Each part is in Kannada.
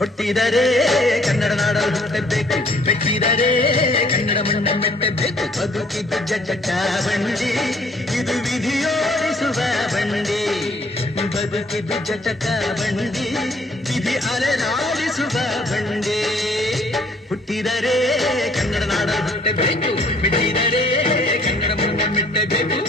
ಹುಟ್ಟಿದರೆ ಕನ್ನಡ ನಾಡಲು ಹುಟ್ಟಬೇಕು, ಮೆಟ್ಟಿದರೆ ಕನ್ನಡ ಮಣ್ಣ ಮೆಟ್ಟಬೇಕು. ಬದುಕಿದ್ದು ಜಟ ಬಂಡಿ, ಇದು ವಿಧಿಯೋಡಿಸುವ ಬಂಡಿ. ಬದುಕಿದ್ದು ಜಟಕ ಬಂಡಿ, ವಿಧಿ ಅಲೆದಾಡಿಸುವ ಬಂಡಿ. ಹುಟ್ಟಿದರೆ ಕನ್ನಡ ನಾಡಲು ಹುಟ್ಟಬೇಕು, ಮೆಟ್ಟಿದರೆ ಕನ್ನಡ ಮಣ್ಣ ಮೆಟ್ಟಬೇಕು.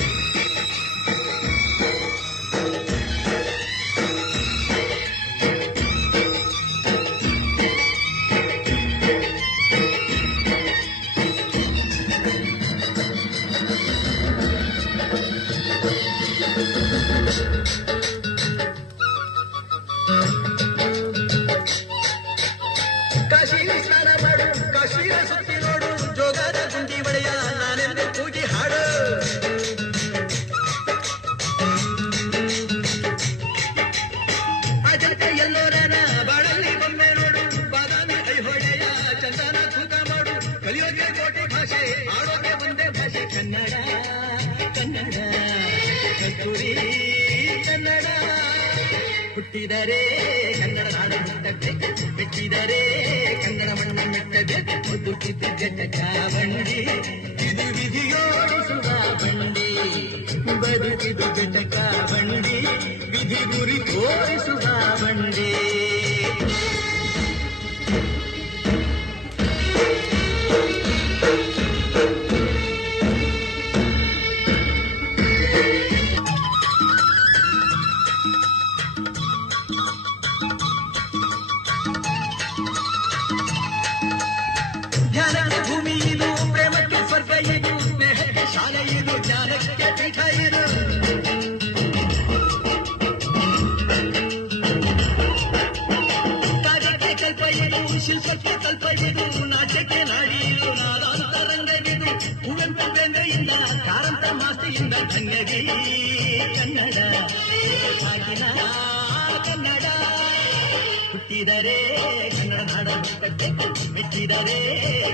ಕಾಶಿ ಸ್ನಾನ ಮಾಡು, ಕಾಶಿಯ ಸುತ್ತಿ ನೋಡು, ಜೋಗದ ಗುಂಡಿ ಒಡೆಯ ನಾನೆಂದು ಕೂಗಿ ಹಾಡು. ಅಜಂತ ಎಲ್ಲೋರನ ಬಾಳಲ್ಲಿ ಬೊಮ್ಮೆ ನೋಡು, ಬಾದಾಮಿ ಐಹೊಳೆಯ ಚಂದನ ತೂಕ ಮಾಡು. ಕಲಿಯೋಕೆ ಕೋಟಿ ಭಾಷೆ, ಆಡೋಕೆ ಒಂದೇ ಭಾಷೆ ಕನ್ನಡ. ಕನ್ನಡ ಕಸ್ತೂರಿ ಕನ್ನಡ. ಹುಟ್ಟಿದರೆ ಕನ್ನಡ ನಾಡು ಹುಟ್ಟಬೇಕು, ಮೆಟ್ಟಿದರೆ ಕನ್ನಡ ಮಣ್ಣ ಮೆಟ್ಟಬೇಕು. ಬದುಕಿದ್ದು ಜಟಕ ಬಂಡಿ, ಇದು ವಿಧಿಯೋಡಿಸುವ ಬಂಡಿ. ಬದುಕಿದ್ದು ಜಟಕ ಬಂಡಿ, ವಿಧಿ ಗುರಿ ತೋರಿಸುವ ಬಂಡಿ. ಧ್ಯಾನಕ್ಕೆ ಭೂಮಿ ಇದು, ಪ್ರೇಮಕ್ಕೆ ಸ್ವರ್ಗ ಇದು, ಸ್ನೇಹಕ್ಕೆ ಶಾಲೆ ಇದು, ಜ್ಞಾನಕ್ಕೆ ಪೀಠ ಇದು. ಕಾರ್ಯಕ್ಕೆ ಕಲ್ಪ ಇದು, ಶಿಲ್ಪಕ್ಕೆ ಕಲ್ಪ ಇದು, ನಾಟ್ಯಕ್ಕೆ ನಾಡಿ ಇದು, ನಾದಾಂತರಂಗವಿದು. ಕುವೆಂಪು ಬೇಂದ್ರೆಯಿಂದ, ಕಾರಂತ ಮಾಸ್ತಿಯಿಂದ ಧನ್ಯಗಿ ಕನ್ನಡ. ಸಾಗಿನ ಕನ್ನಡ. ಹುಟ್ಟಿದರೆ ಕನ್ನಡ ನಾಡ ಹುಟ್ಟಬೇಕು, ಮೆಟ್ಟಿದರೆ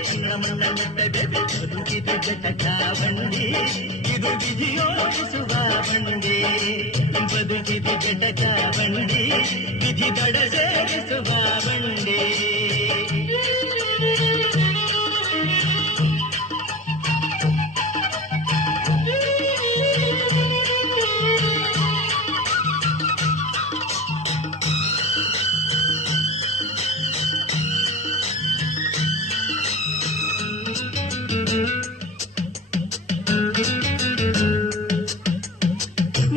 ಕನ್ನಡ ಮಣ್ಣ ಮೆಟ್ಟಬೇಕು. ಬದುಕಿದು ಜಟಕ ಬಂಡಿ, ಇದು ವಿಧಿಯೋಡಿಸುವ ಬಂಡಿ. ಬದುಕಿದು ಜಟಕ ಬಂಡಿ, ವಿಧಿ ದಡ ಸೇರಿಸುವ ಬಂಡಿ.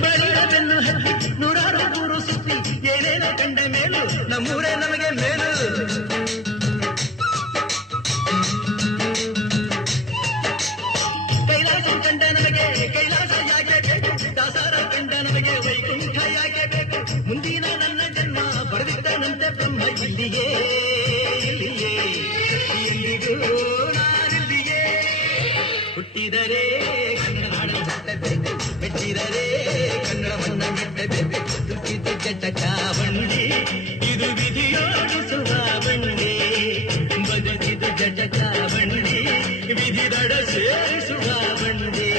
ಬಳಿಯದನ್ನು ಹತ್ತಿ ನೂರಾರು ಊರು ಸುತ್ತಿ, ಏನೇನೋ ಕಂಡ ಮೇಲು ನಮ್ಮೂರೇ ನಮಗೆ ಮೇಲು. ಕೈಲಾಸ ಕಂಡ ನಮಗೆ ಕೈಲಾಸ ಯಾಕೆ ಬೇಕು, ದಾಸರ ಕಂಡ ನಮಗೆ ವೈಕುಂಠ ಯಾಕೆ ಬೇಕು. ಮುಂದಿನ ನನ್ನ ಜನ್ಮ ಬರೆದಿದ್ದನಂತೆ ಬ್ರಹ್ಮ ಇಲ್ಲಿಯೇ ಇಲ್ಲಿಯೇ, ಎಂದಿಗೂ ನಾನಿಲ್ಲಿಯೇ. ಹುಟ್ಟಿದರೆ ಕನ್ನಡ ನಾಡ ಹುಟ್ಟಬೇಕು, ಮೆಟ್ಟಿದರೆ ಕನ್ನಡ ಮಣ್ಣ ಮೆಟ್ಟಬೇಕು. ಬದುಕಿದ್ದು ಜಟಕ ಬಂಡಿ, ಇದು ವಿಧಿಯೋಡಿಸುವ ಬಂಡಿ. ಬದುಕಿದ್ದು ಜಟಕ ಬಂಡಿ, ವಿಧಿ ದಡ ಸೇರಿಸುವ ಬಂಡಿ.